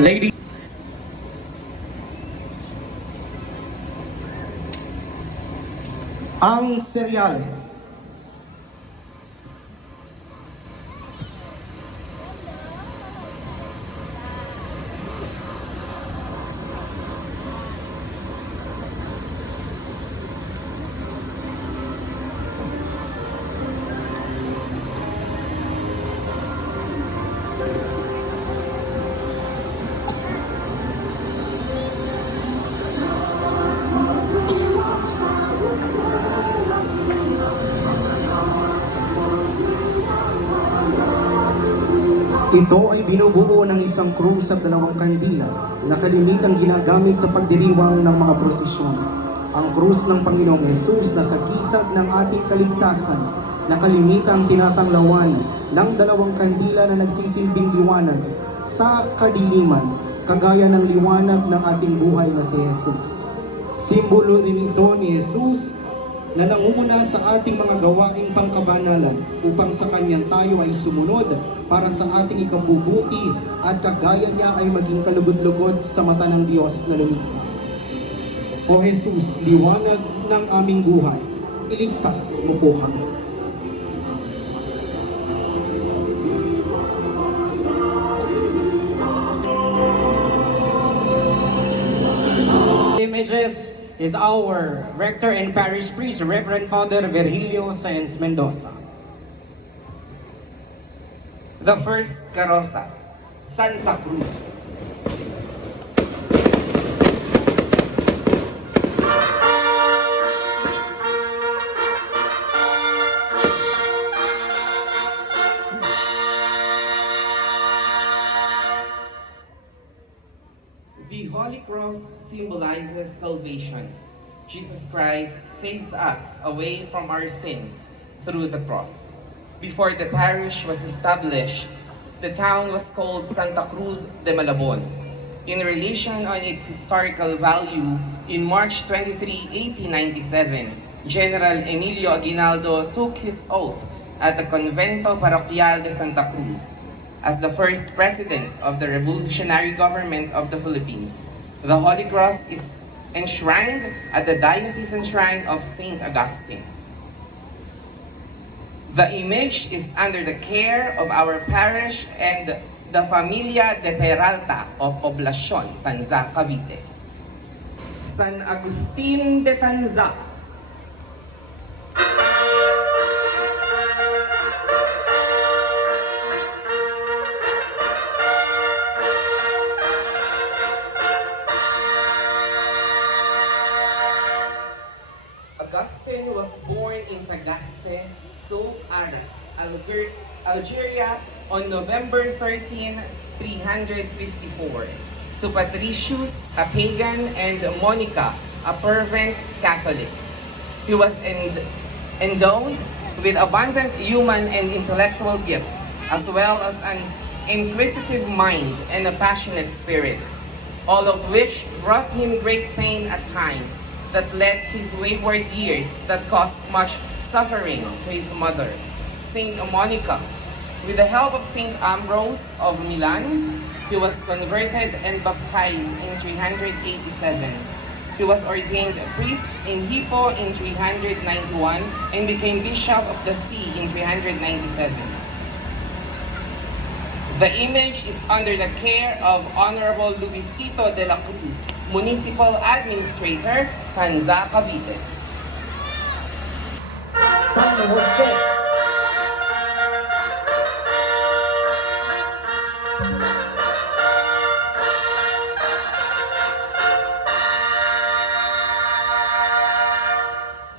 Lady. Ang cereales. Ito ay binubuo ng isang krus at dalawang kandila na kalimitang ginagamit sa pagdiriwang ng mga prosesyon. Ang krus ng Panginoong Hesus na sa gisag ng ating kaligtasan na kalimitang tinatanglawan ng dalawang kandila na nagsisilbing liwanag sa kadiliman, kagaya ng liwanag ng ating buhay na si Hesus. Simbolo rin ito ni Hesus na nangunguna sa ating mga gawaing pangkabanalan upang sa Kanyang tayo ay sumunod para sa ating ikabubuti at kagaya niya ay maging kalugod-lugod sa mata ng Diyos na lumikha. O Jesus, liwanag ng aming buhay, iligtas mo po kami. Images is our rector and parish priest, Reverend Father Virgilio Sáenz Mendoza. The first karosa, Santa Cruz. The Holy Cross symbolizes salvation. Jesus Christ saves us away from our sins through the cross. Before the parish was established, the town was called Santa Cruz de Malabon. In relation on its historical value, in March 23, 1897, General Emilio Aguinaldo took his oath at the Convento Parroquial de Santa Cruz as the first president of the revolutionary government of the Philippines. The Holy Cross is enshrined at the diocesan shrine of St. Augustine. The image is under the care of our parish and the Familia de Peralta of Poblacion, Tanza, Cavite. San Agustin de Tanza. Augustine was born in Tagaste, Aras, Algeria on November 13, 354, to Patricius, a pagan, and Monica, a fervent Catholic. He was endowed with abundant human and intellectual gifts, as well as an inquisitive mind and a passionate spirit, all of which brought him great pain at times that led his wayward years that caused much suffering to his mother, Saint Monica. With the help of Saint Ambrose of Milan, he was converted and baptized in 387. He was ordained priest in Hippo in 391 and became Bishop of the See in 397. The image is under the care of Honorable Luisito de la Cruz, Municipal Administrator, Tanza, Cavite. San Jose.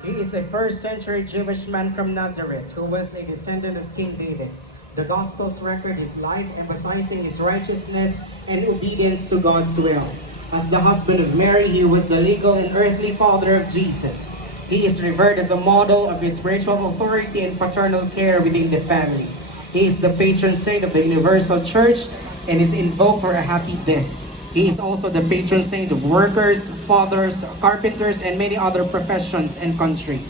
He is a first-century Jewish man from Nazareth who was a descendant of King David. The Gospels record his life, emphasizing his righteousness and obedience to God's will. As the husband of Mary, he was the legal and earthly father of Jesus. He is revered as a model of his spiritual authority and paternal care within the family. He is the patron saint of the Universal Church and is invoked for a happy death. He is also the patron saint of workers, fathers, carpenters, and many other professions and country.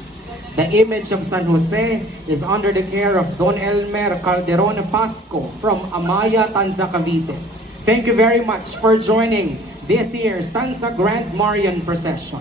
The image of San Jose is under the care of Don Elmer Calderon Pasco from Amaya, Tanza, Cavite. Thank you very much for joining this year's Tanza Grand Marian procession.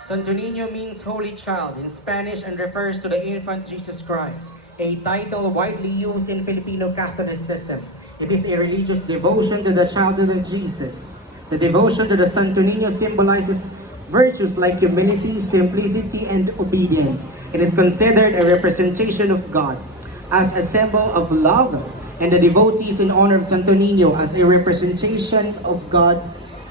Santo Niño means Holy Child in Spanish and refers to the infant Jesus Christ, a title widely used in Filipino Catholicism. It is a religious devotion to the childhood of Jesus. The devotion to the Santo Niño symbolizes virtues like humility, simplicity, and obedience. It is considered a representation of God as a symbol of love, and the devotees in honor of Santo Niño as a representation of God,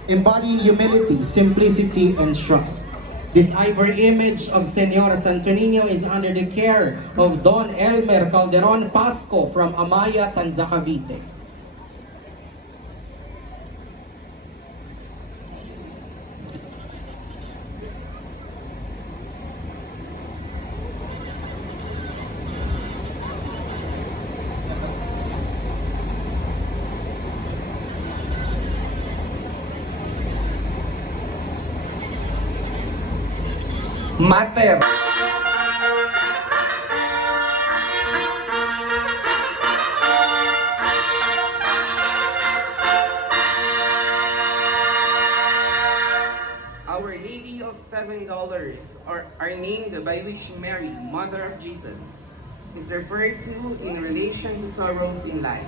embodying humility, simplicity, and trust. This ivory image of Señora Santo Niño is under the care of Don Elmer Calderon Pasco from Amaya, Tanza, Cavite. Mater. Our Lady of $7 are named by which Mary, Mother of Jesus, is referred to in relation to sorrows in life.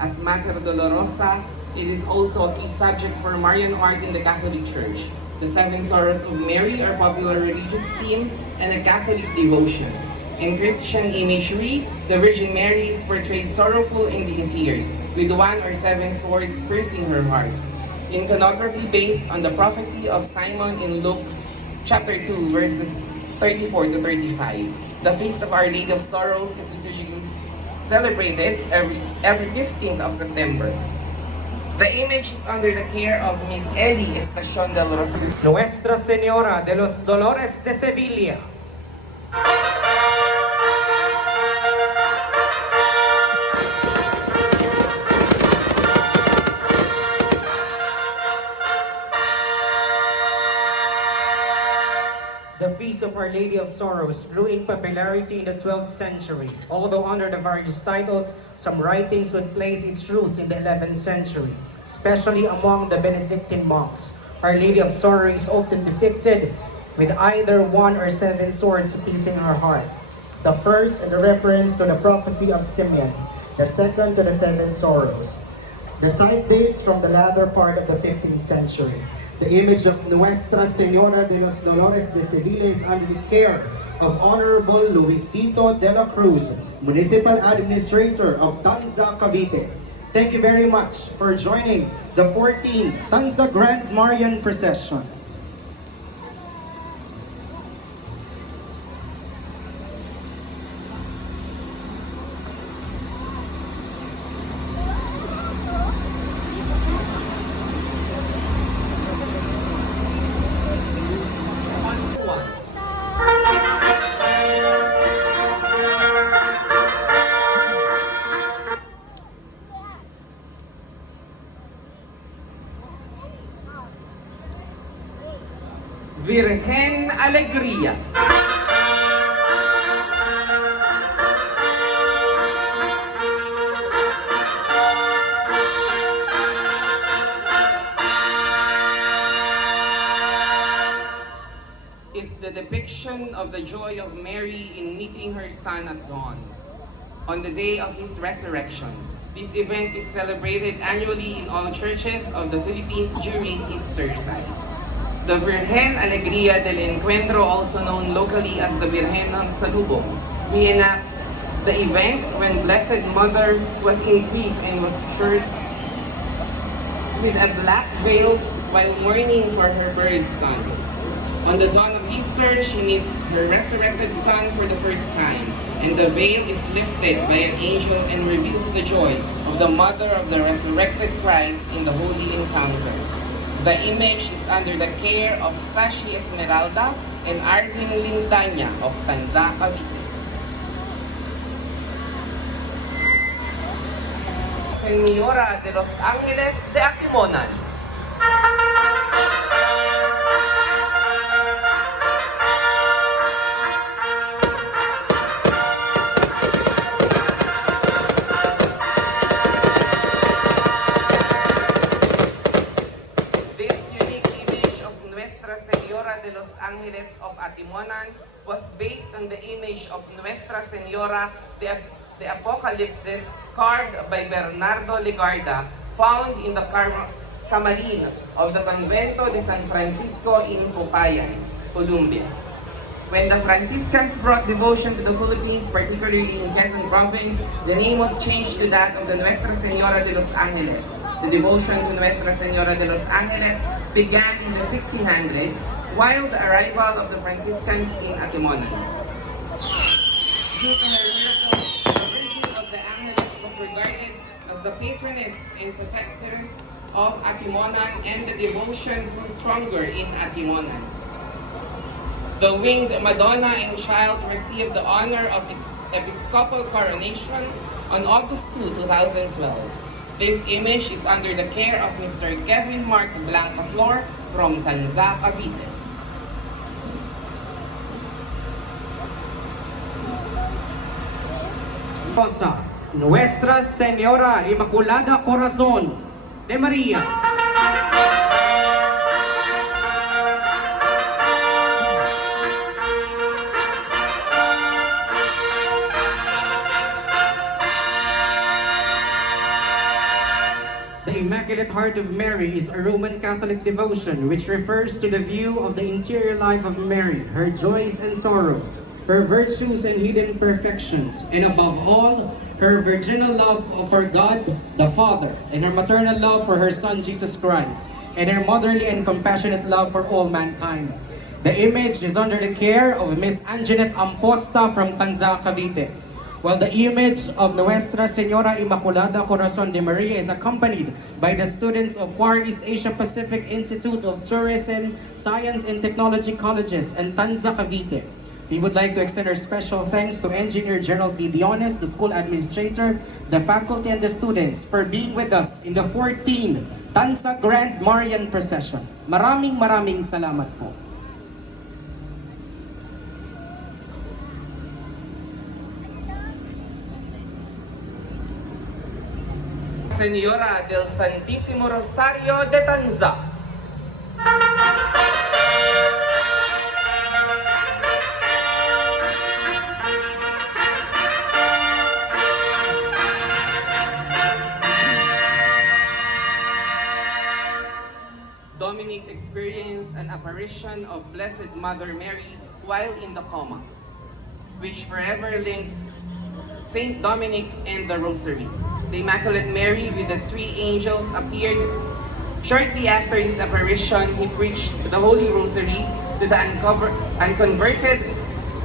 As Mater Dolorosa, it is also a key subject for Marian art in the Catholic Church. The Seven Sorrows of Mary are popular religious theme and a Catholic devotion. In Christian imagery, the Virgin Mary is portrayed sorrowful and in tears, with 1 or 7 swords piercing her heart. Iconography based on the prophecy of Simon in Luke chapter 2, verses 34 to 35. The Feast of Our Lady of Sorrows is liturgically celebrated every 15th of September. The image is under the care of Miss Ellie Estacion del Rosario. Nuestra Señora de los Dolores de Sevilla. The Feast of Our Lady of Sorrows grew in popularity in the 12th century. Although under the various titles, some writings would place its roots in the 11th century, especially among the Benedictine monks. Our Lady of Sorrows is often depicted with either 1 or 7 swords piercing her heart. The first in the reference to the prophecy of Simeon, the second to the 7 sorrows. The type dates from the latter part of the 15th century. The image of Nuestra Señora de los Dolores de Sevilla is under the care of Honorable Luisito de la Cruz, Municipal Administrator of Tanza, Cavite. Thank you very much for joining the 14th Tanza Grand Marian procession. Virgen Alegría. Is the depiction of the joy of Mary in meeting her son at dawn, on the day of his resurrection. This event is celebrated annually in all churches of the Philippines during Easter time. The Virgen Alegría del Encuentro, also known locally as the Virgen ng Salubong, reenacts the event when Blessed Mother was in grief and was shirred with a black veil while mourning for her buried son. On the dawn of Easter, she meets her resurrected son for the first time, and the veil is lifted by an angel and reveals the joy of the mother of the resurrected Christ in the holy encounter. The image is under the care of Sashi Esmeralda and Arvin Lindanya of Tanza, Cavite. Señora de Los Ángeles de Atimonan. This unique image of Nuestra Señora de Los Ángeles of Atimonan was based on the image of Nuestra Señora de Apocalypse carved by Bernardo Legarda, found in the camarin of the Convento de San Francisco in Popayan, Colombia. When the Franciscans brought devotion to the Philippines, particularly in Quezon Province, the name was changed to that of the Nuestra Señora de Los Ángeles. The devotion to Nuestra Señora de Los Ángeles began in the 1600s, while the arrival of the Franciscans in Atimonan. Due to her miracles, the Virgin of the Ángeles was regarded as the patroness and protectress of Atimonan, and the devotion grew stronger in Atimonan. The winged Madonna and Child received the honor of episcopal coronation on August 2, 2012. This image is under the care of Mr. Kevin Mark Blancaflor from Tanza, Cavite. Rosa, Nuestra Señora Inmaculada Corazon de Maria. The Immaculate Heart of Mary is a Roman Catholic devotion which refers to the view of the interior life of Mary, her joys and sorrows, her virtues and hidden perfections, and above all, her virginal love for God the Father, and her maternal love for her Son Jesus Christ, and her motherly and compassionate love for all mankind. The image is under the care of Miss Anjanette Amposta from Tanza, Cavite, while the image of Nuestra Señora Inmaculada Corazon de Maria is accompanied by the students of Far East Asia Pacific Institute of Tourism, Science and Technology Colleges and Tanza, Cavite. We would like to extend our special thanks to Engineer Gerald V. Diones, the school administrator, the faculty and the students for being with us in the 14th Tanza Grand Marian Procession. Maraming salamat po. Señora del Santísimo Rosario de Tanza. Dominic experienced an apparition of Blessed Mother Mary while in the coma, which forever links Saint Dominic and the Rosary. The Immaculate Mary with the three angels appeared. Shortly after his apparition, he preached the Holy Rosary to the unconverted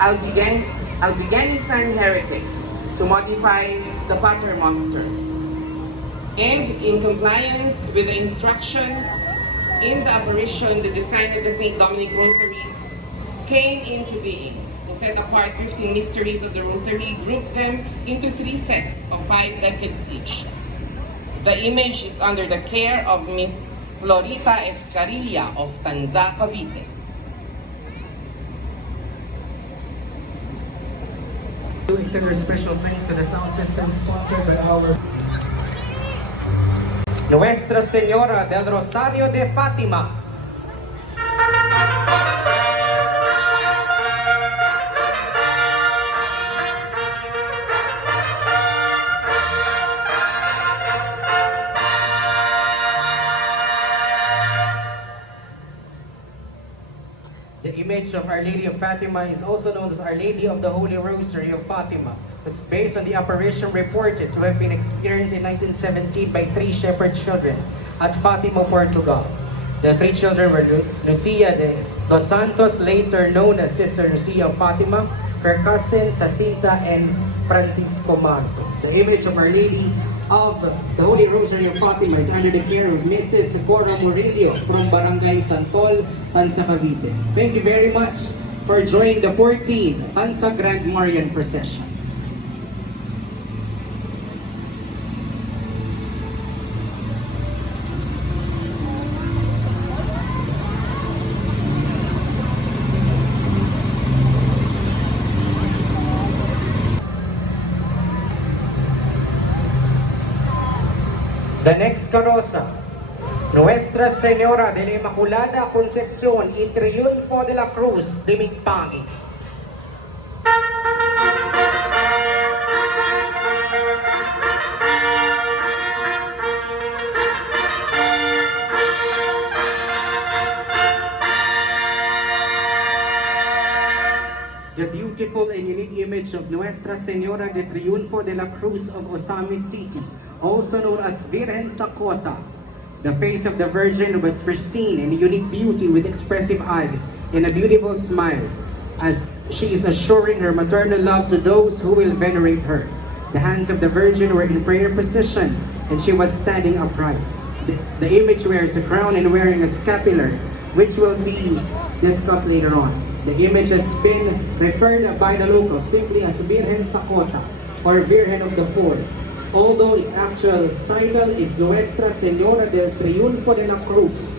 Albigensian heretics to modify the Paternoster. And in compliance with the instruction in the apparition, the design of the St. Dominic Rosary came into being. Set apart 15 mysteries of the Rosary, grouped them into 3 sets of 5 decades each. The image is under the care of Miss Florita Escarilla of Tanza, Cavite. To extend our special thanks to the sound system sponsored by our Nuestra Señora del Rosario de Fatima. The image of Our Lady of Fatima is also known as Our Lady of the Holy Rosary of Fatima. It was based on the apparition reported to have been experienced in 1917 by 3 shepherd children at Fatima, Portugal. The 3 children were Lucia dos Santos, later known as Sister Lucia of Fatima, her cousin Jacinta, and Francisco Marto. The image of Our Lady of the Holy Rosary of Fatima is under the care of Mrs. Cora Morelio from Barangay Santol, Tanza, Cavite. Thank you very much for joining the 14th Tanza Grand Marian Procession. The next carosa, Nuestra Señora de la Inmaculada Concepción y Triunfo de la Cruz de Migpangi. The beautiful and unique image of Nuestra Señora de Triunfo de la Cruz of Osamis City, also known as Virgen Sakota. The face of the Virgin was pristine and unique beauty with expressive eyes and a beautiful smile, as she is assuring her maternal love to those who will venerate her. The hands of the Virgin were in prayer position, and she was standing upright. The image wears a crown and wearing a scapular, which will be discussed later on. The image has been referred by the locals simply as Virgen Sakota or Virgen of the Fourth, although its actual title is Nuestra Señora del Triunfo de la Cruz,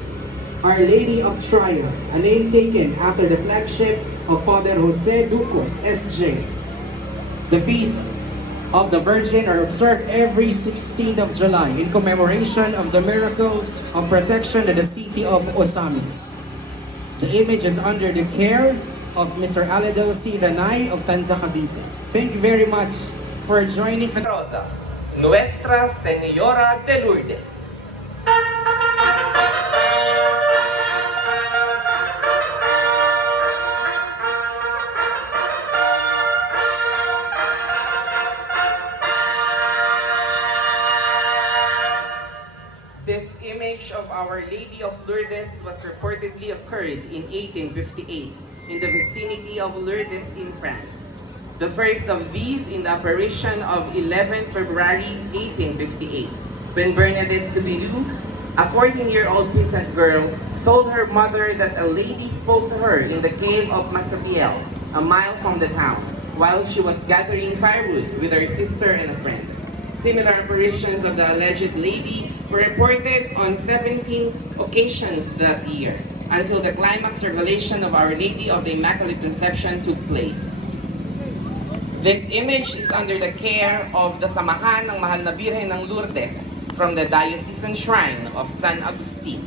Our Lady of Triumph, a name taken after the flagship of Father Jose Ducos, S.J. The feast of the Virgin are observed every 16th of July in commemoration of the miracle of protection in the city of Osamis. The image is under the care of Mr. Aladel C. Ranay of Tanza, Cavite. Thank you very much for joining. Rosa, Nuestra Señora de Lourdes. This image of Our Lady of Lourdes was reportedly occurred in 1858 in the vicinity of Lourdes in France. The first of these in the apparition of 11 February 1858, when Bernadette Subiru, a 14-year-old peasant girl, told her mother that a lady spoke to her in the cave of Masabiel, a mile from the town, while she was gathering firewood with her sister and a friend. Similar apparitions of the alleged lady were reported on 17 occasions that year, until the climax revelation of Our Lady of the Immaculate Conception took place. This image is under the care of the Samahan ng Mahal na Birhen ng Lourdes from the Diocesan Shrine of San Agustin.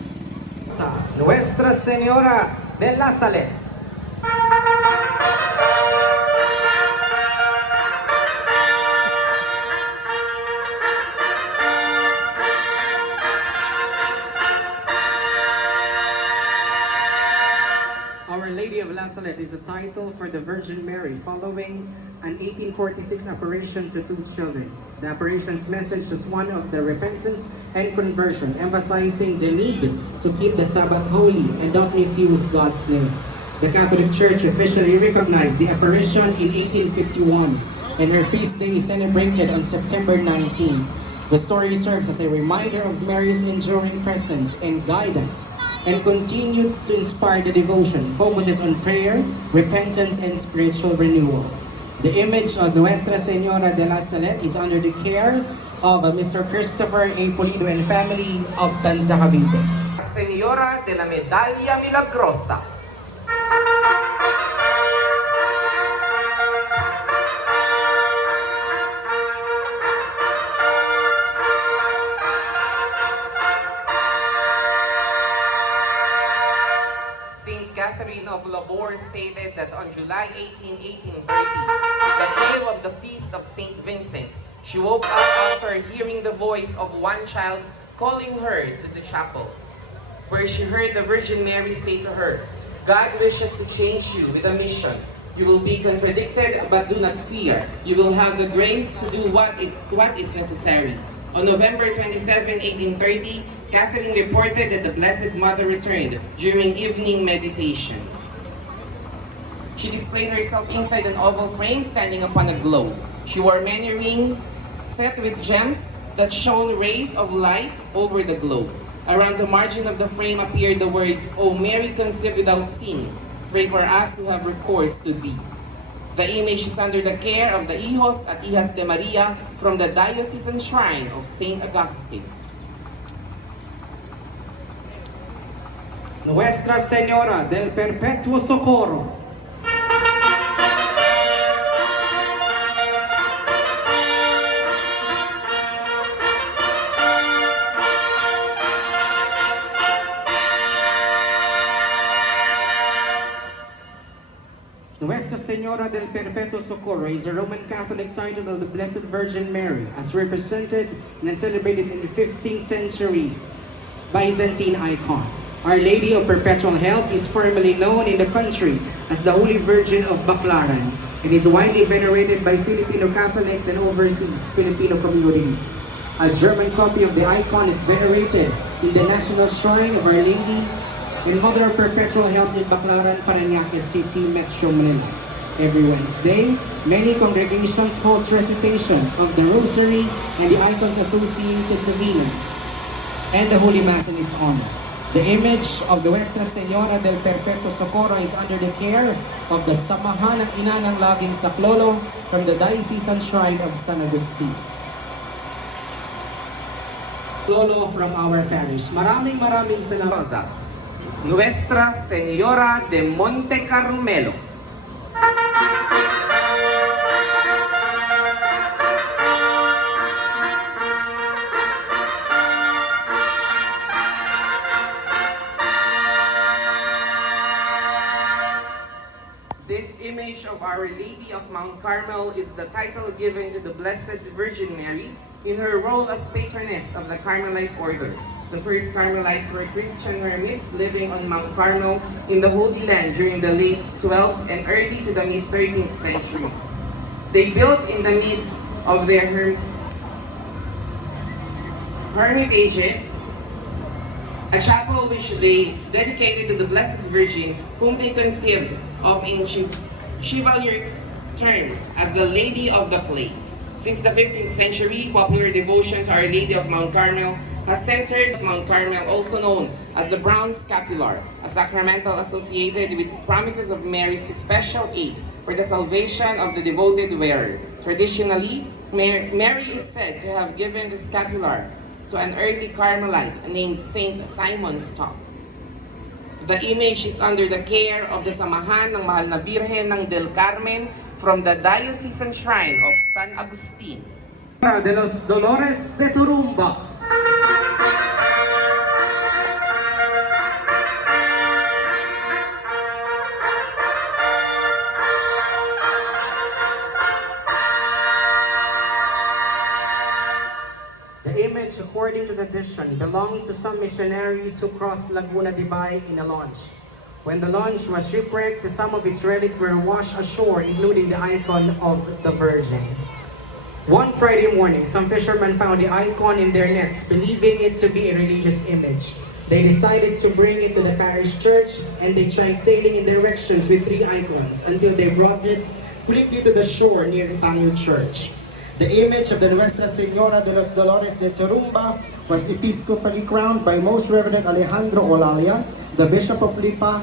Sa Nuestra Señora de la Salette. Our Lady of La Salette is a title for the Virgin Mary following an 1846 apparition to two children. The apparition's message is one of the repentance and conversion, emphasizing the need to keep the Sabbath holy and not misuse God's name. The Catholic Church officially recognized the apparition in 1851, and her feast day is celebrated on September 19. The story serves as a reminder of Mary's enduring presence and guidance, and continued to inspire the devotion, focuses on prayer, repentance, and spiritual renewal. The image of Nuestra Señora de la Salette is under the care of Mr. Christopher A. Polido and family of Tanza, Cavite. Señora de la Medalla Milagrosa. Catherine of Labor stated that on July 18, 1830, the eve of the feast of St. Vincent, she woke up after hearing the voice of one child calling her to the chapel, where she heard the Virgin Mary say to her, "God wishes to change you with a mission. You will be contradicted, but do not fear. You will have the grace to do what is necessary." On November 27, 1830, Catherine reported that the Blessed Mother returned during evening meditations. She displayed herself inside an oval frame standing upon a globe. She wore many rings set with gems that shone rays of light over the globe. Around the margin of the frame appeared the words, "O Mary conceived without sin, pray for us who have recourse to thee." The image is under the care of the Hijos at Hijas de Maria from the Diocesan Shrine of St. Augustine. Nuestra Señora del Perpetuo Socorro. Nuestra Señora del Perpetuo Socorro is a Roman Catholic title of the Blessed Virgin Mary, as represented and celebrated in the 15th century Byzantine icon. Our Lady of Perpetual Help is formally known in the country as the Holy Virgin of Baclaran. It is widely venerated by Filipino Catholics and overseas Filipino communities. A German copy of the icon is venerated in the National Shrine of Our Lady and Mother of Perpetual Help in Baclaran, Parañaque City, Metro Manila. Every Wednesday, many congregations hold recitation of the Rosary and the icons associated Novena and the Holy Mass in its honor. The image of the Nuestra Señora del Perpetuo Socorro is under the care of the Samahan ng Ina ng Laging Saklolo from the Diocesan Shrine of San Agustin. Lolo from our parish. Maraming salamat. Nuestra Señora de Monte Carmelo. This image of Our Lady of Mount Carmel is the title given to the Blessed Virgin Mary in her role as patroness of the Carmelite order. The first Carmelites were Christian hermits living on Mount Carmel in the Holy Land during the late 12th and early to the mid-13th century. They built in the midst of their hermitages a chapel which they dedicated to the Blessed Virgin, whom they conceived of in chivalric terms as the Lady of the Place. Since the 15th century, popular devotion to Our Lady of Mount Carmel has centered Mount Carmel, also known as the Brown Scapular, a sacramental associated with promises of Mary's special aid for the salvation of the devoted wearer. Traditionally, Mary is said to have given the scapular to an early Carmelite named Saint Simon Stock. The image is under the care of the Samahan ng Mahal na Birhen ng Del Carmen from the Diocesan Shrine of San Agustin. De los Dolores de Turumba. The image, according to tradition, belonged to some missionaries who crossed Laguna de Bay in a launch. When the launch was shipwrecked, some of its relics were washed ashore, including the icon of the Virgin. One Friday morning, some fishermen found the icon in their nets, believing it to be a religious image. They decided to bring it to the parish church, and they tried sailing in directions with 3 icons until they brought it quickly to the shore near the Panyo Church. The image of the Nuestra Señora de los Dolores de Turumba was episcopally crowned by Most Reverend Alejandro Olalia, the Bishop of Lipa,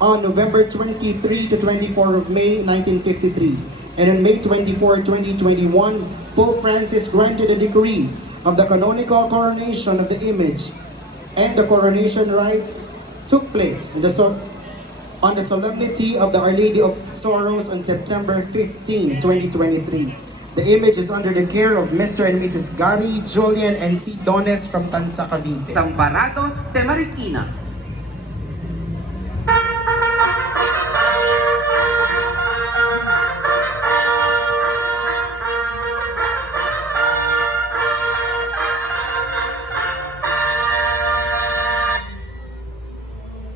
on November 23 to 24 of May 1953. And on May 24, 2021, Pope Francis granted a decree of the canonical coronation of the image, and the coronation rites took place on the solemnity of the Our Lady of Sorrows on September 15, 2023. The image is under the care of Mr. and Mrs. Gary, Julian, and C. Dones from Tanza, Cavite. Tambarados de Marikina.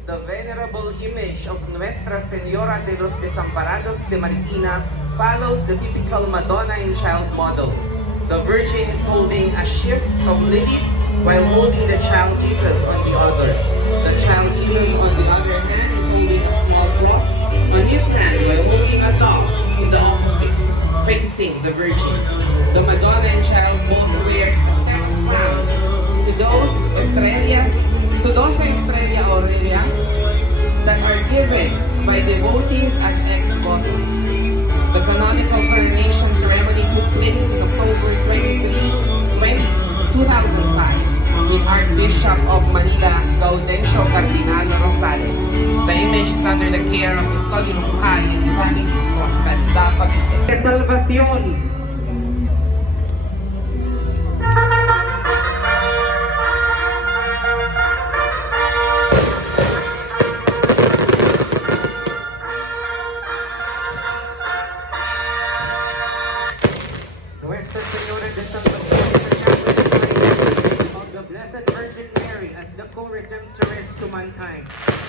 The venerable image of Nuestra Señora de los Desamparados de Marikina follows the typical Madonna and Child model. The Virgin is holding a sheaf of lilies while holding the child Jesus on the other. The child Jesus on the other hand is holding a small cross on his hand while holding a dog in the opposite, facing the Virgin. The Madonna and Child both wears a set of crowns. To those Estrella Aurelia that are given by devotees as ex-votos. The canonical coronation ceremony took place in October 2005 with Archbishop of Manila, Gaudencio Cardinal Rosales. The image is under the care of His Solunungkal and family from Tanza, Cavite. Salvación.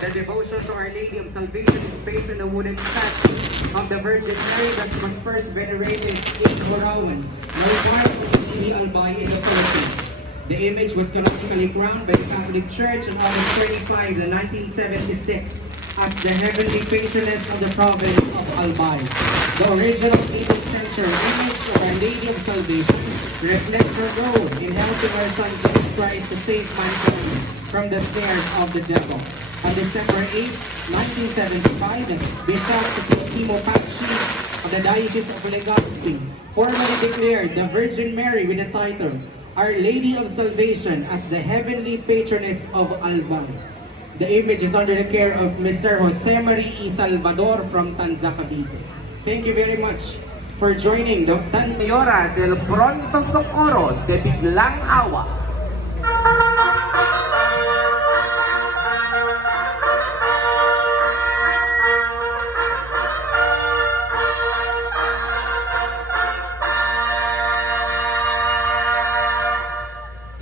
The devotion to Our Lady of Salvation is based on the wooden statue of the Virgin Mary that was first venerated in Horawan, now part of the Albay in the Philippines. The image was canonically crowned by the Catholic Church on August 25, 1976 as the heavenly patroness of the province of Albay. The original 18th century image of Our Lady of Salvation reflects her role in helping our Son Jesus Christ to save mankind from the snares of the devil. On December 8, 1975, Bishop Timo Pachis of the Diocese of Legazpi formally declared the Virgin Mary with the title Our Lady of Salvation as the heavenly patroness of Albay. The image is under the care of Mr. Jose Marie E. Salvador from Tanza, Cavite. Thank you very much for joining the Señora del Pronto Socorro de Biglang Awa.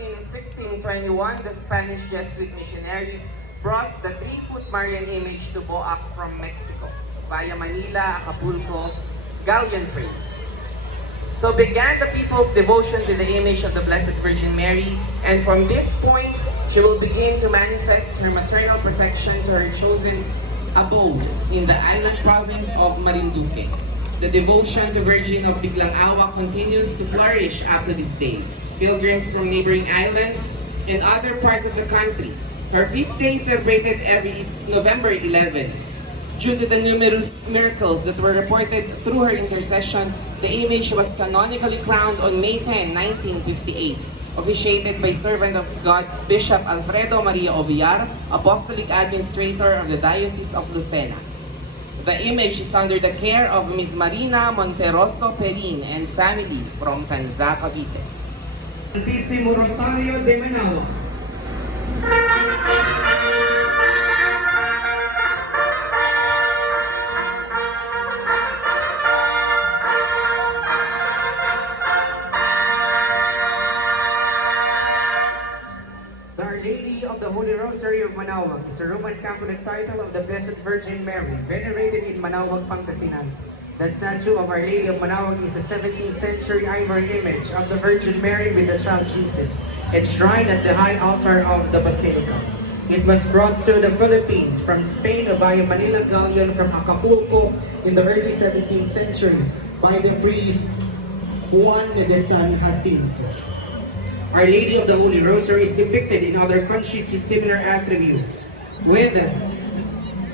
In 1621, the Spanish Jesuit missionaries brought the 3-foot Marian image to Boac from Mexico via Manila, Acapulco, galleon trade. So began the people's devotion to the image of the Blessed Virgin Mary, and from this point, she will begin to manifest her maternal protection to her chosen abode in the island province of Marinduque. The devotion to Virgin of Biglang Awa continues to flourish up to this day. Pilgrims from neighboring islands and other parts of the country. Her feast day is celebrated every November 11. Due to the numerous miracles that were reported through her intercession, the image was canonically crowned on May 10, 1958, officiated by servant of God Bishop Alfredo Maria Ovillar, Apostolic Administrator of the Diocese of Lucena. The image is under the care of Ms. Marina Monteroso Perin and family from Tanza, Cavite. Santísimo Rosario de Manawag. The Our Lady of the Holy Rosary of Manawag is a Roman Catholic title of the Blessed Virgin Mary, venerated in Manawag, Pangasinan. The statue of Our Lady of Manawag is a 17th century ivory image of the Virgin Mary with the child Jesus, enshrined at the high altar of the Basilica. It was brought to the Philippines from Spain via Manila galleon from Acapulco in the early 17th century by the priest Juan de San Jacinto. Our Lady of the Holy Rosary is depicted in other countries with similar attributes, with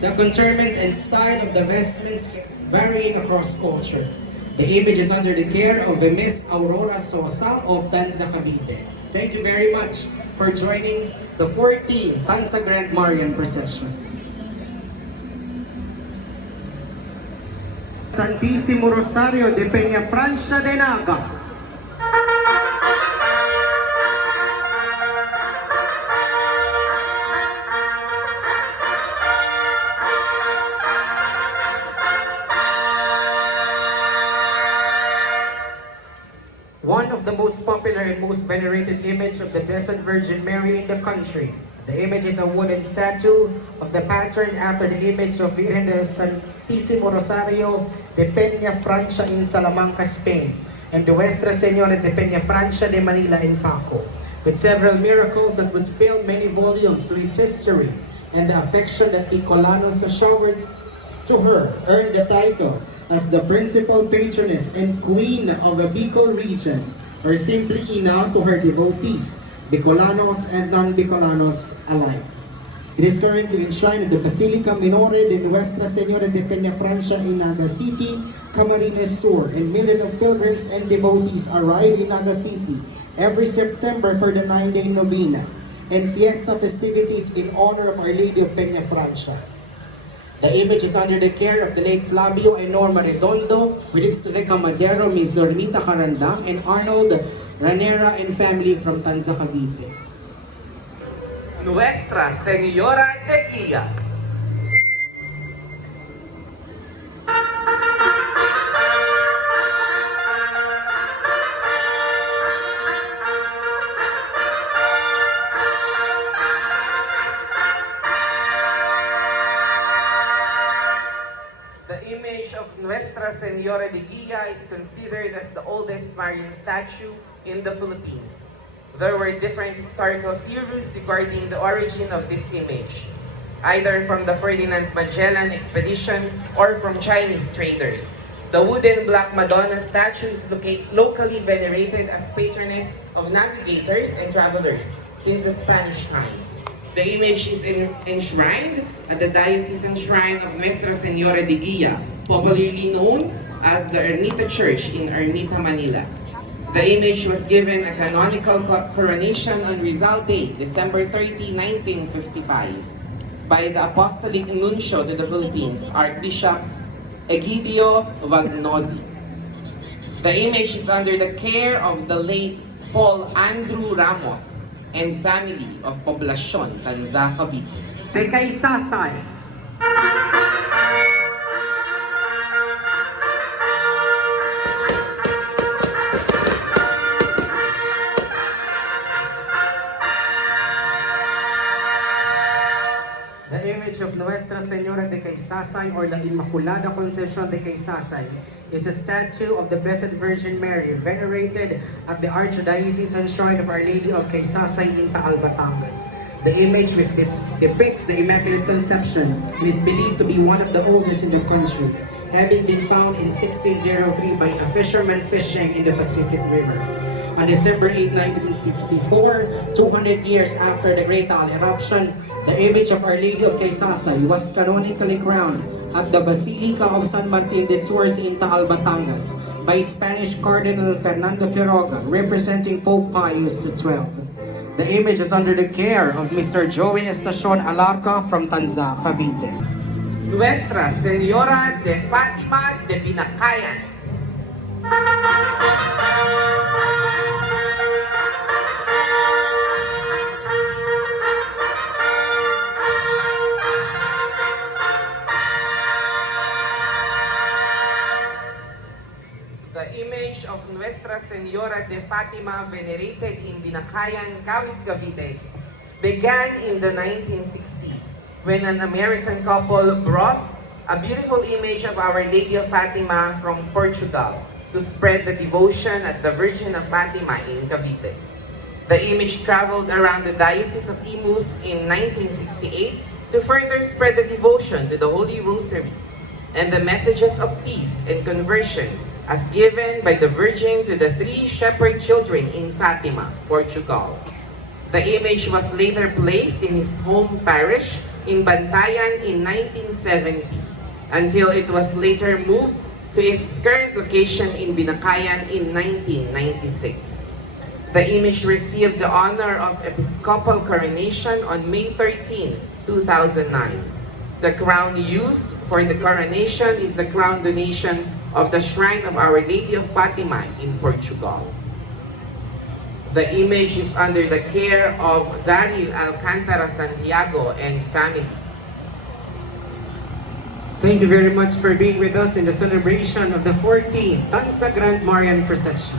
the concerments and style of the vestments varying across culture. The image is under the care of Miss Aurora Sosa of Tanza, Cavite. Thank you very much for joining the 14th Tanza Grand Marian procession. Santissimo Rosario de Peña Francia de Naga. One of the most popular and most venerated image of the Blessed Virgin Mary in the country. The image is a wooden statue of the pattern after the image of Virgen del Santísimo Rosario de Peña Francia in Salamanca, Spain, and the Nuestra Señora de Peña Francia de Manila in Paco, with several miracles that would fill many volumes to its history, and the affection that Bicolanos showered to her earned the title as the principal patroness and queen of the Bicol region, or simply Ina to her devotees, Bicolanos and non-Bicolanos alike. It is currently enshrined in the Basilica Minore de Nuestra Señora de Peña Francia in Naga City, Camarines Sur, and millions of pilgrims and devotees arrive in Naga City every September for the 9-day novena and fiesta festivities in honor of Our Lady of Peña Francia. The image is under the care of the late Flavio and Norma Redondo, with its recamadero Ms. Dormita Carandam and Arnold Ranera and family from Tanza, Cavite. Nuestra Señora de Guía. Nuestra Señora de Guia is considered as the oldest Marian statue in the Philippines. There were different historical theories regarding the origin of this image, either from the Ferdinand Magellan expedition or from Chinese traders. The wooden Black Madonna statue is locally venerated as patroness of navigators and travelers since the Spanish times. The image is enshrined at the diocesan shrine of Nuestra Señora de Guia, popularly known as the Ermita Church in Ermita, Manila. The image was given a canonical coronation on Rizal Day, December 30, 1955, by the Apostolic Nuncio to the Philippines, Archbishop Egidio Vagnosi. The image is under the care of the late Paul Andrew Ramos and family of Poblacion, Tanza, Cavite. Tekay Sasay. The image of Nuestra Señora de Caysasay or La Inmaculada Concepcion de Caysasay is a statue of the Blessed Virgin Mary venerated at the Archdiocesan Shrine of Our Lady of Caysasay in Taal, Batangas. The image which depicts the Immaculate Conception is believed to be one of the oldest in the country, having been found in 1603 by a fisherman fishing in the Pacific River. On December 8, 1954, 200 years after the Great Taal eruption, the image of Our Lady of Caysasay was canonically crowned at the Basilica of San Martin de Tours in Taal, Batangas by Spanish Cardinal Fernando Quiroga, representing Pope Pius XII. The image is under the care of Mr. Joey Estacion Alarca from Tanza, Cavite. Nuestra Señora de Fatima de Binakayan. The image of Nuestra Señora de Fatima venerated in Binakayan, Kawit, Cavite began in the 1960s when an American couple brought a beautiful image of Our Lady of Fatima from Portugal to spread the devotion at the Virgin of Fatima in Cavite. The image traveled around the Diocese of Imus in 1968 to further spread the devotion to the Holy Rosary and the messages of peace and conversion as given by the Virgin to the 3 shepherd children in Fatima, Portugal. The image was later placed in his home parish in Bantayan in 1970 until it was later moved to its current location in Binakayan in 1996. The image received the honor of Episcopal coronation on May 13, 2009. The crown used for the coronation is the crown donation of the Shrine of Our Lady of Fatima in Portugal. The image is under the care of Daryl Alcantara Santiago and family. Thank you very much for being with us in the celebration of the 14th Tanza Grand Marian Procession.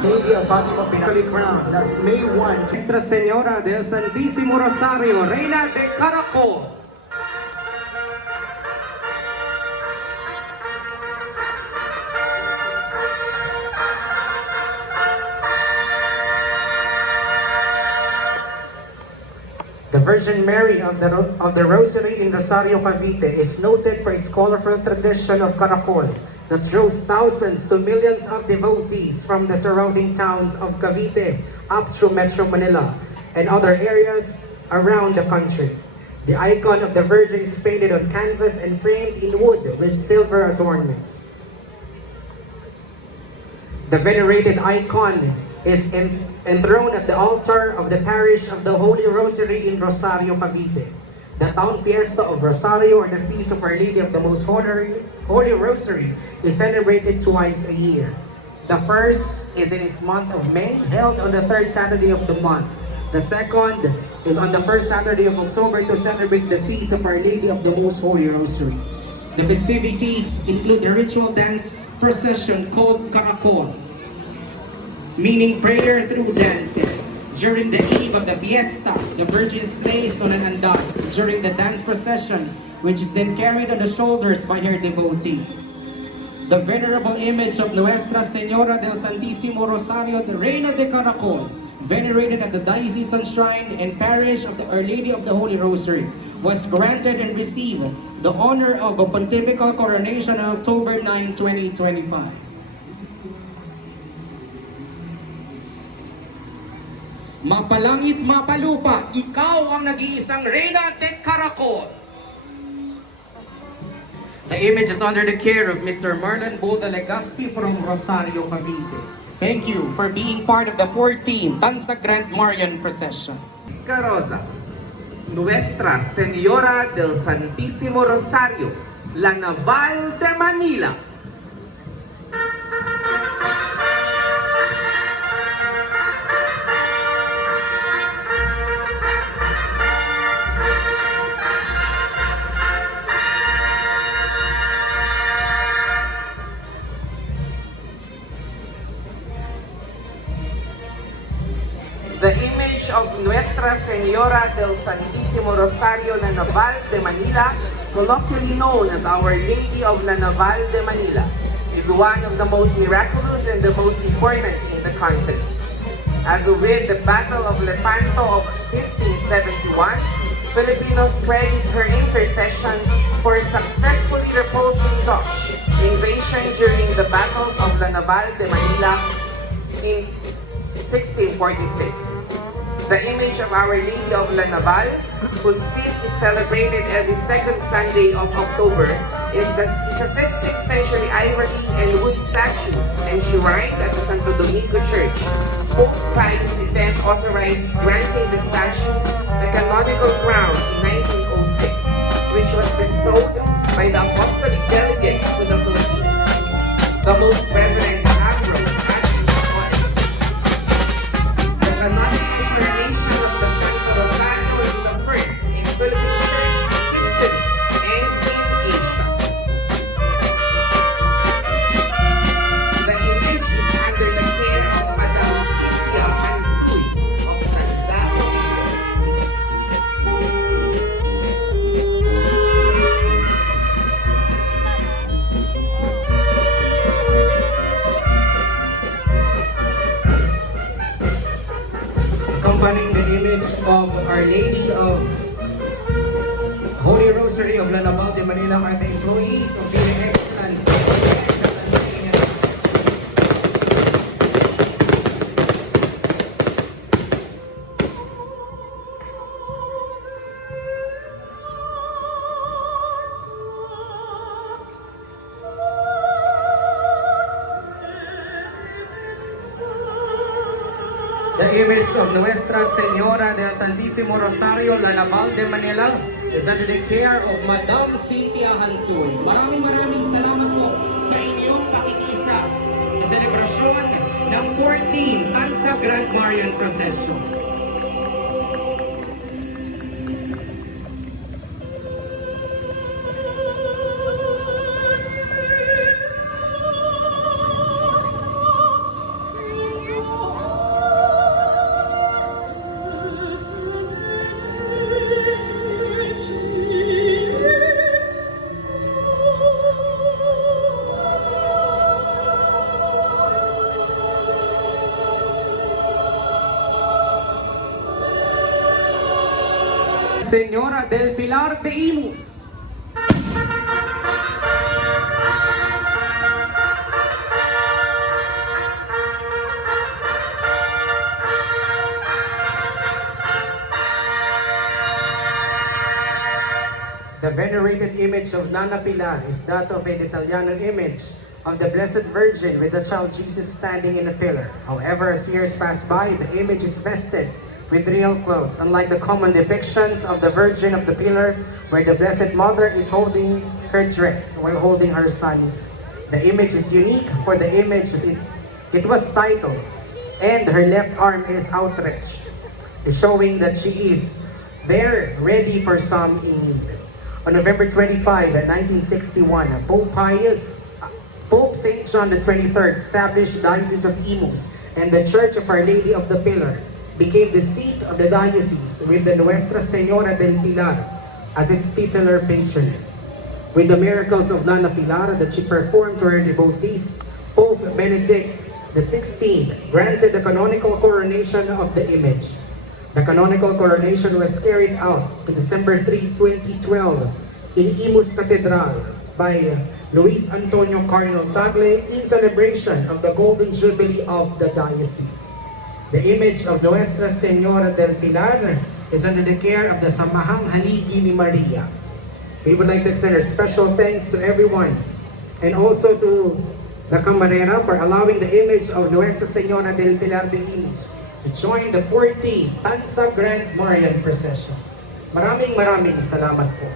Lady of Fatima Pinakali Crown, last May 1, Nuestra Señora del Santísimo Rosario, Reina de Caracol. The Virgin Mary of the Rosary in Rosario, Cavite is noted for its colorful tradition of caracol that draws thousands to millions of devotees from the surrounding towns of Cavite up through Metro Manila and other areas around the country. The icon of the Virgin is painted on canvas and framed in wood with silver adornments. The venerated icon is enthroned at the altar of the parish of the Holy Rosary in Rosario, Cavite. The town fiesta of Rosario, or the Feast of Our Lady of the Most Holy Rosary, is celebrated twice a year. The first is in its month of May, held on the third Saturday of the month. The second is on the first Saturday of October to celebrate the Feast of Our Lady of the Most Holy Rosary. The festivities include the ritual dance procession called Caracol, meaning prayer through dancing. During the eve of the fiesta, the Virgin is placed on an andas during the dance procession, which is then carried on the shoulders by her devotees. The venerable image of Nuestra Señora del Santísimo Rosario, the Reina de Caracol, venerated at the diocesan shrine and parish of the Our Lady of the Holy Rosary, was granted and received the honor of a pontifical coronation on October 9, 2025. Mapalangit, mapalupa, ikaw ang nag-iisang Reina de Caracol. The image is under the care of Mr. Marian Legaspi from Rosario, Cavite. Thank you for being part of the 14th Tanza Grand Marian procession. Carosa, Nuestra Señora del Santísimo Rosario, La Naval de Manila. The image of Nuestra Señora del Santísimo Rosario La Naval de Manila, colloquially known as Our Lady of La Naval de Manila, is one of the most miraculous and the most important in the country. As with the Battle of Lepanto of 1571, Filipinos credit her intercession for successfully repulsing Dutch invasion during the battles of La Naval de Manila in 1646. The image of Our Lady of La Naval, whose feast is celebrated every second Sunday of October, is a 16th century ivory and wood statue enshrined at the Santo Domingo Church. Pope Pius X authorized granting the statue the canonical crown in 1906, which was bestowed by the Apostolic Delegate to the Philippines, the Most Reverend Ambrose. The canonical coronation of the Santo Rosario is the first in Philippine church history and in Asia. The image is under the care of Madame Cynthia Hansui of Tanza, Accompanying the image of Our Lady of Holy Rosary of La Naval de Manila are the employees of the Excellence. The image of Nuestra Señora del Santísimo Rosario, La Naval de Manila, is under the care of Madame Cynthia Hansui. Maraming salamat po sa inyong pakikisa sa selebrasyon ng 14th Tanza Grand Marian Procession. Señora del Pilar de Imus. The venerated image of Nana Pilar is that of an Italiano image of the Blessed Virgin with the child Jesus standing in a pillar. However, as years pass by, the image is vested with real clothes, unlike the common depictions of the Virgin of the Pillar, where the Blessed Mother is holding her dress while holding her son. The image is unique for the image it was titled, and her left arm is outstretched, showing that she is there ready for some in need. On November 25, 1961, Pope St. John the 23rd established the Diocese of Imus, and the Church of Our Lady of the Pillar became the seat of the diocese with the Nuestra Señora del Pilar as its titular patroness. With the miracles of Nana Pilar that she performed to her devotees, Pope Benedict XVI granted the canonical coronation of the image. The canonical coronation was carried out on December 3, 2012 in Imus Cathedral by Luis Antonio Cardinal Tagle in celebration of the Golden Jubilee of the Diocese. The image of Nuestra Señora del Pilar is under the care of the Samahang Haligi ni Maria. We would like to extend our special thanks to everyone and also to the Camarera for allowing the image of Nuestra Señora del Pilar de Imus to join the 40 Tanza Grand Marian procession. Maraming salamat po.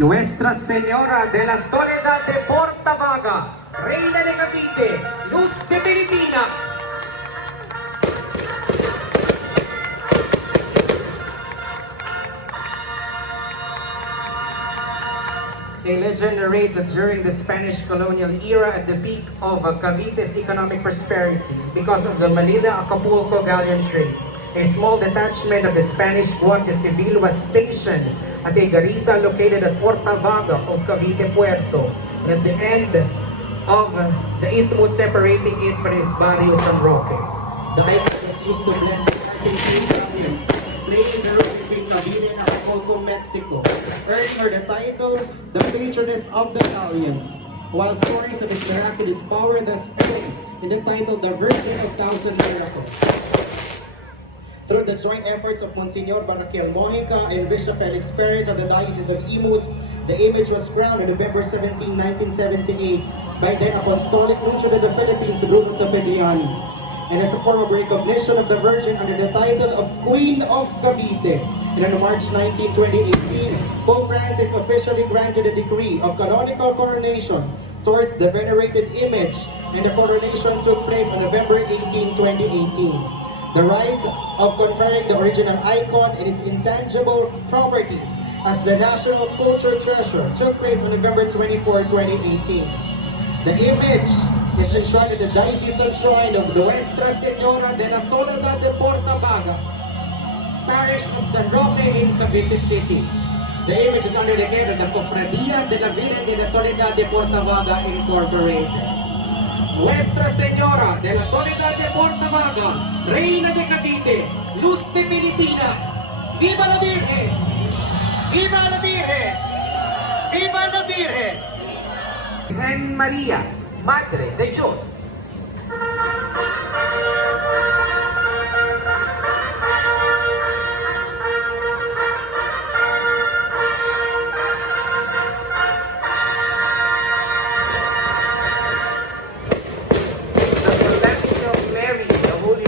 Nuestra Señora de la Soledad de Portabaga, Reina de Cavite, Luz de Pilipinas. A legend narrates that during the Spanish colonial era, at the peak of Cavite's economic prosperity, because of the Manila-Acapulco galleon trade, a small detachment of the Spanish Guardia Civil was stationed at a garita located at Portavaga of Cavite Puerto, and at the end of the isthmus separating it from its barrio San Roque. The icon is used to bless the galleons, playing the role between Cavite and Acapulco, Mexico, earning her the title, the patroness of the galleons, while stories of its miraculous power thus earned in the title, the Virgin of Thousand Miracles. Through the joint efforts of Monsignor Baraquiel Mojica and Bishop Felix Perez of the Diocese of Imus, the image was crowned on November 17, 1978 by then Apostolic Nuncio of the Philippines, Bruno Topedian, and as a form of recognition of the Virgin under the title of Queen of Cavite. And on March 19, 2018, Pope Francis officially granted a decree of canonical coronation towards the venerated image, and the coronation took place on November 18, 2018. The right of conferring the original icon and its intangible properties as the national culture treasure took place on November 24, 2018. The image is enshrined at the Diocesan Shrine of Nuestra Señora de la Soledad de Portabaga, Parish of San Roque in Cavite City. The image is under the care of the Cofradía de la Virgen de la Soledad de Portabaga Incorporated. Nuestra Señora de la Soledad de Portabaga, Reina de Cavite, Luz de Pilipinas. ¡Viva la Virgen! ¡Viva la Virgen! ¡Viva la Virgen! Virgen María, Madre de Dios.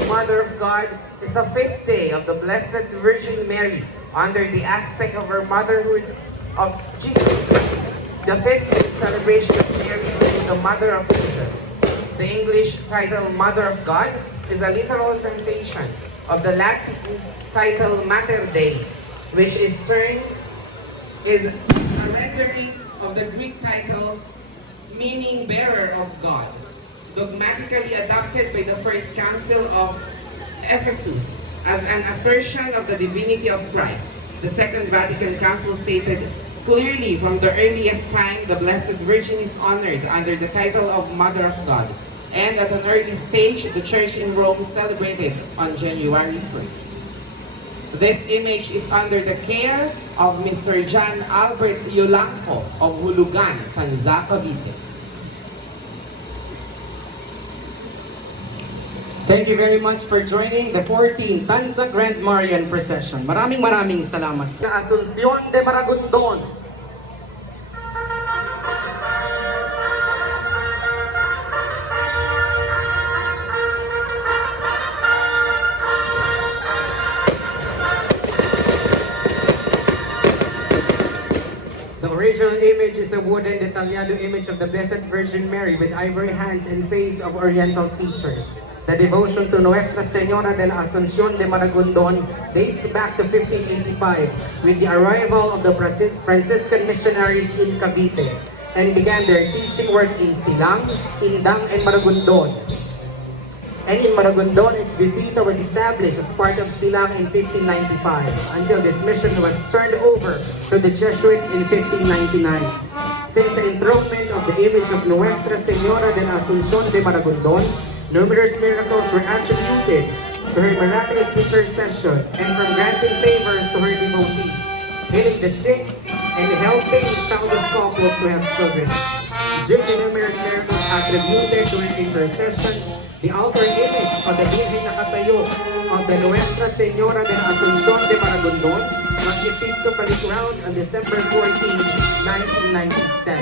Mother of God is a feast day of the Blessed Virgin Mary under the aspect of her motherhood of Jesus Christ. The feast day celebration of Mary is the Mother of Jesus. The English title Mother of God is a literal translation of the Latin title Mater Dei, which is a rendering of the Greek title meaning bearer of God, dogmatically adopted by the First Council of Ephesus as an assertion of the divinity of Christ. The Second Vatican Council stated clearly from the earliest time the Blessed Virgin is honored under the title of Mother of God, and at an early stage the Church in Rome celebrated on January 1st. This image is under the care of Mr. John Albert Yolanco of Hulugan, Tanza, Cavite. Thank you very much for joining the 14th Tanza Grand Marian Procession. Maraming salamat. Asuncion de Maragondon. The original image is a wooden detallado image of the Blessed Virgin Mary with ivory hands and face of oriental features. The devotion to Nuestra Señora de la Asunción de Maragondon dates back to 1585 with the arrival of the Franciscan missionaries in Cavite and began their teaching work in Silang, Indang, and Maragondon. And in Maragondon, its visita was established as part of Silang in 1595 until this mission was turned over to the Jesuits in 1599. Since the enthronement of the image of Nuestra Señora de la Asunción de Maragondon, numerous miracles were attributed to her miraculous intercession and from granting favors to her devotees, healing the sick and helping childless couples to have children. Due to numerous miracles attributed to her intercession, the altar image of the Virgen Nakatayo of the Nuestra Señora de la Asunción de Maragondon was episcopally crowned on December 14, 1997.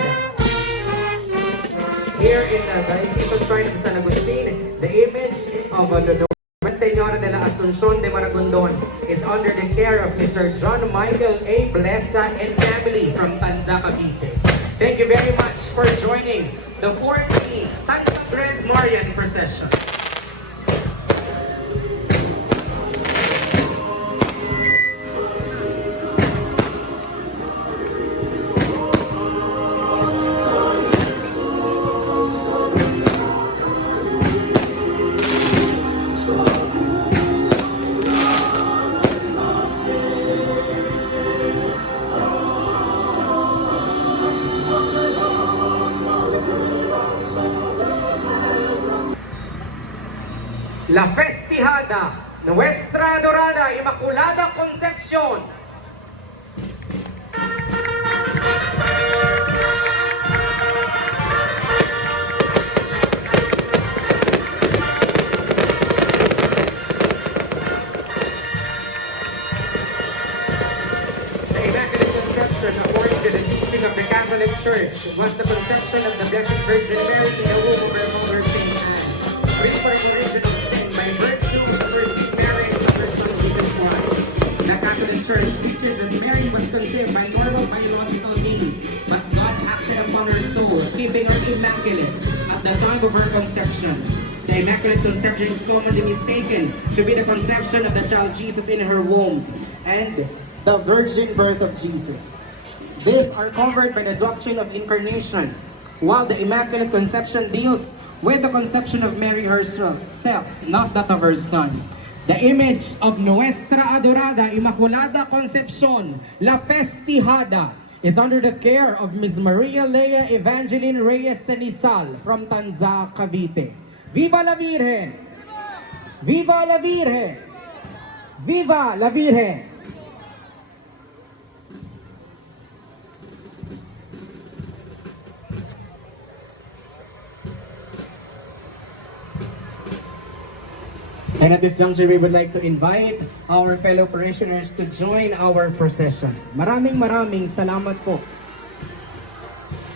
Here in the Diocese of Shrine of San Agustin, the image of the Nuestra Señora de la Asunción de Maragondon is under the care of Mr. John Michael A. Blesa and family from Tanza, Cavite. Thank you very much for joining the 14th Tanza Grand Marian Procession. La Festijada, Nuestra Adorada Inmaculada Concepción. The Immaculate Conception, according to the teaching of the Catholic Church, was the conception of the Blessed Virgin Mary in the womb of her mother Saint Anne, free from original sin by virtue of her sweet marriage of her Son Jesus Christ. The Catholic Church teaches that Mary was conceived by normal biological means, but God acted upon her soul, keeping her immaculate at the time of her conception. The Immaculate Conception is commonly mistaken to be the conception of the child Jesus in her womb And the virgin birth of Jesus. These are covered by the doctrine of incarnation, while the Immaculate Conception deals with the conception of Mary herself, not that of her son. The image of Nuestra Adorada Inmaculada Concepcion, La Festijada, is under the care of Ms. Maria Lea Evangeline Reyes Cenizal from Tanza, Cavite. Viva la Virgen! Viva la Virgen! Viva la Virgen! And at this juncture, we would like to invite our fellow parishioners to join our procession. Maraming salamat po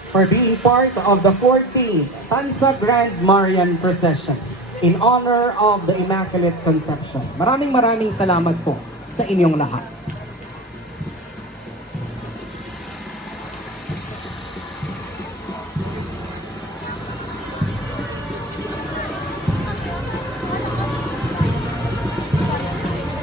for being part of the 14th Tanza Grand Marian Procession. in honor of the Immaculate Conception. Maraming salamat po sa inyong lahat.